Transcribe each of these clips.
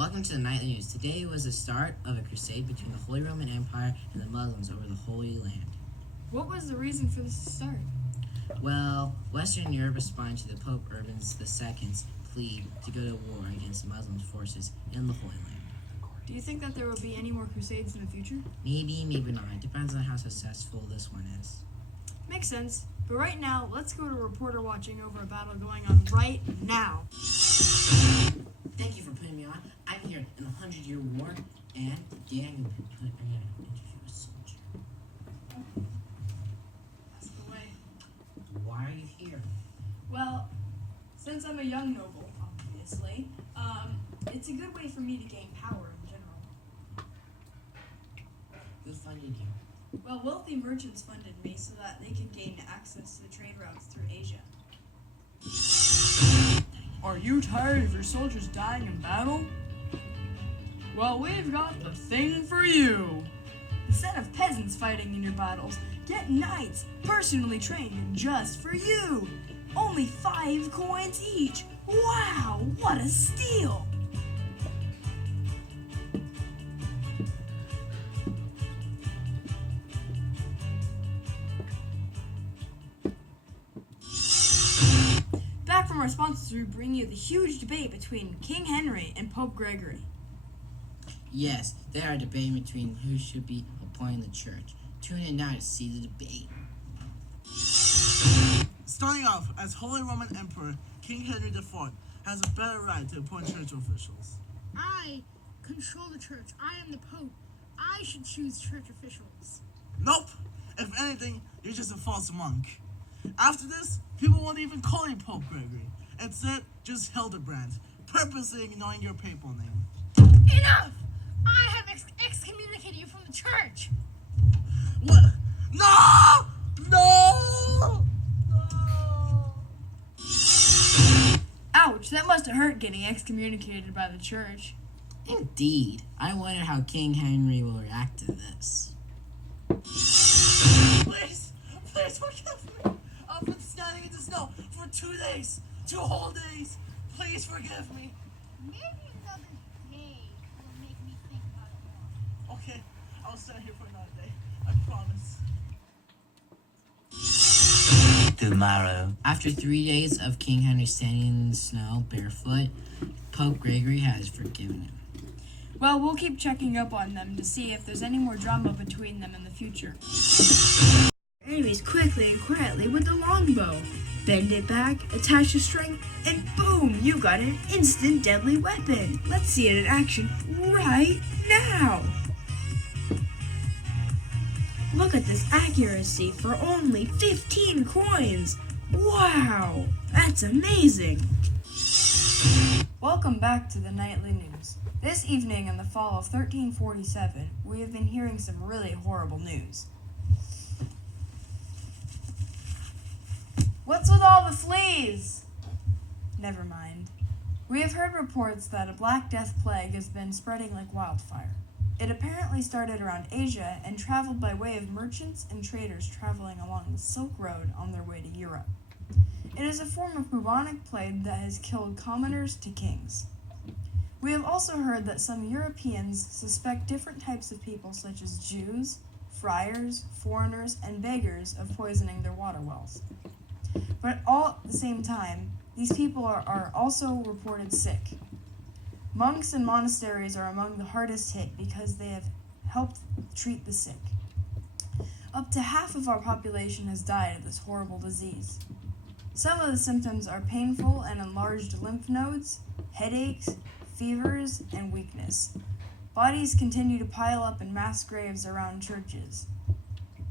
Welcome to the Nightly News. Today was the start of a crusade between the Holy Roman Empire and the Muslims over the Holy Land. What was the reason for this to start? Well, Western Europe responded to the Pope Urban II's plea to go to war against the Muslim forces in the Holy Land. Do you think that there will be any more crusades in the future? Maybe, maybe not. It depends on how successful this one is. Makes sense. But right now, let's go to a reporter watching over a battle going on right now. Thank you for putting me on. I'm here in the 100-Year War, and today I'm going to interview a soldier. That's the way. Why are you here? Well, since I'm a young noble, obviously, it's a good way for me to gain power in general. Who funded you? Well, wealthy merchants funded me so that they could gain access to the trade routes through Asia. Are you tired of your soldiers dying in battle? Well, we've got the thing for you. Instead of peasants fighting in your battles, get knights personally trained just for you. Only 5 coins each. Wow, what a steal! Back from our sponsors, we bring you the huge debate between King Henry and Pope Gregory. Yes, they are debating between who should be appointing the church. Tune in now to see the debate. Starting off, as Holy Roman Emperor, King Henry IV has a better right to appoint church officials. I control the church. I am the Pope. I should choose church officials. Nope! If anything, you're just a false monk. After this, people won't even call you Pope Gregory. Instead, just Hildebrand, purposely ignoring your papal name. Enough! I have excommunicated you from the church. What? No! No! No! Ouch, that must have hurt getting excommunicated by the church. Indeed. I wonder how King Henry will react to this. Please forgive me. I've been standing in the snow for 2 days. 2 whole days. Please forgive me. Maybe another day will make me think about it more. Okay, I'll stand here for another day. I promise. Tomorrow. After 3 days of King Henry standing in the snow barefoot, Pope Gregory has forgiven him. Well, we'll keep checking up on them to see if there's any more drama between them in the future. Enemies quickly and quietly with the longbow. Bend it back, attach a string, and boom, you got an instant deadly weapon. Let's see it in action right now. Look at this accuracy for only 15 coins. Wow, that's amazing. Welcome back to the Nightly News. This evening in the fall of 1347, we have been hearing some really horrible news. What's with all the fleas? Never mind. We have heard reports that a Black Death plague has been spreading like wildfire. It apparently started around Asia and traveled by way of merchants and traders traveling along the Silk Road on their way to Europe. It is a form of bubonic plague that has killed commoners to kings. We have also heard that some Europeans suspect different types of people such as Jews, friars, foreigners, and beggars of poisoning their water wells. But all at the same time, these people are also reported sick. Monks and monasteries are among the hardest hit because they have helped treat the sick. Up to half of our population has died of this horrible disease. Some of the symptoms are painful and enlarged lymph nodes, headaches, fevers, and weakness. Bodies continue to pile up in mass graves around churches.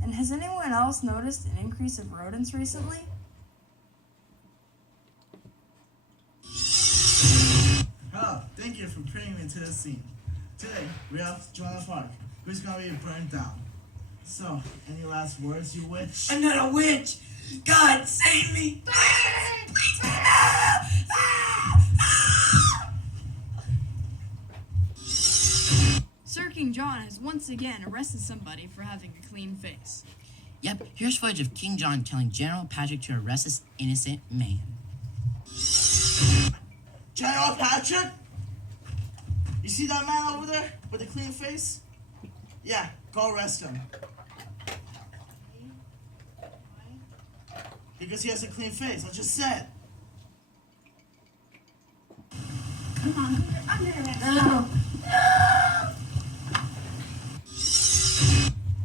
And has anyone else noticed an increase of rodents recently? Hello, thank you for bringing me to the scene. Today, we have Joanna Park, who's gonna be burned down. So, any last words, you witch? I'm not a witch! God, save me! Sir King John has once again arrested somebody for having a clean face. Yep, here's footage of King John telling General Patrick to arrest this innocent man. General Patrick? You see that man over there with the clean face? Yeah, go arrest him. Because he has a clean face, I just said. Come on, you're under arrest. No.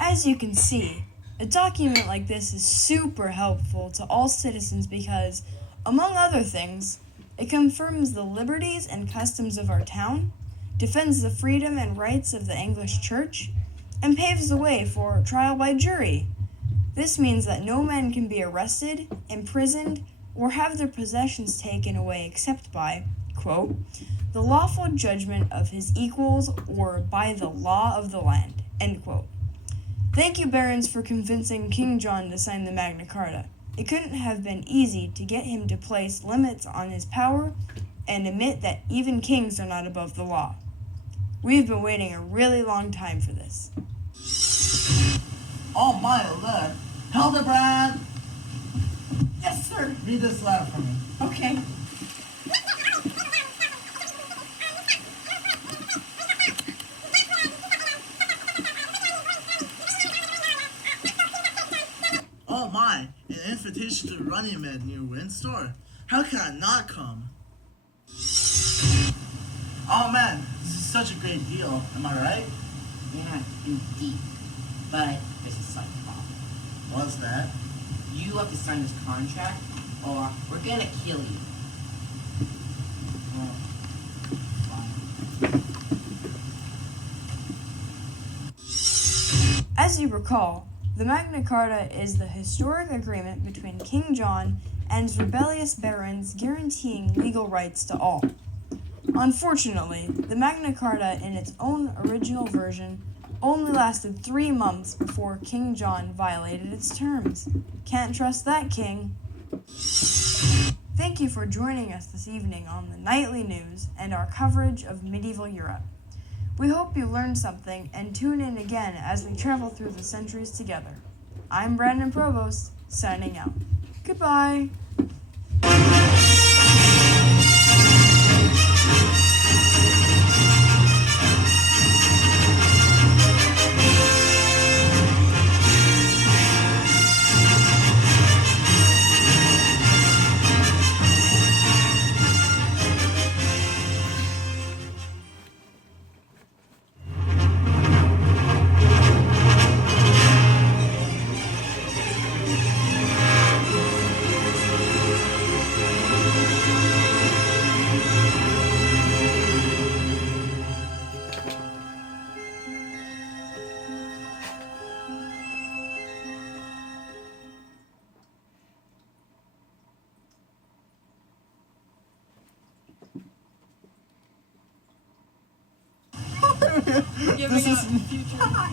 As you can see, a document like this is super helpful to all citizens because, among other things, it confirms the liberties and customs of our town, defends the freedom and rights of the English Church, and paves the way for trial by jury. This means that no man can be arrested, imprisoned, or have their possessions taken away except by, quote, the lawful judgment of his equals or by the law of the land, end quote. Thank you, barons, for convincing King John to sign the Magna Carta. It couldn't have been easy to get him to place limits on his power and admit that even kings are not above the law. We've been waiting a really long time for this. Oh my lord. Hildebrand! Yes, sir. Read this letter for me. Okay. Oh my, an invitation to Runnymede near Windsor? How can I not come? Oh man, this is such a great deal, am I right? Yeah, indeed. But there's a slight problem. What's that? You have to sign this contract, or we're gonna kill you. Well, fine. As you recall, the Magna Carta is the historic agreement between King John and his rebellious barons guaranteeing legal rights to all. Unfortunately, the Magna Carta in its own original version only lasted 3 months before King John violated its terms. Can't trust that, King. Thank you for joining us this evening on the Nightly News and our coverage of medieval Europe. We hope you learned something and tune in again as we travel through the centuries together. I'm Brandon Provost, signing out. Goodbye. This is Hi,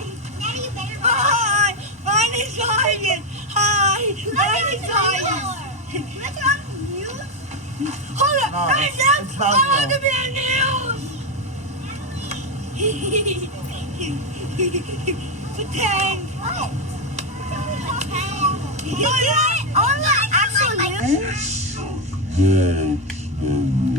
my name's Ryan. Hi, my name's Ryan. Let's have news. Hold up, No, it's not I want real. to be on news. Pretend. What? You know what? I'm not actually news.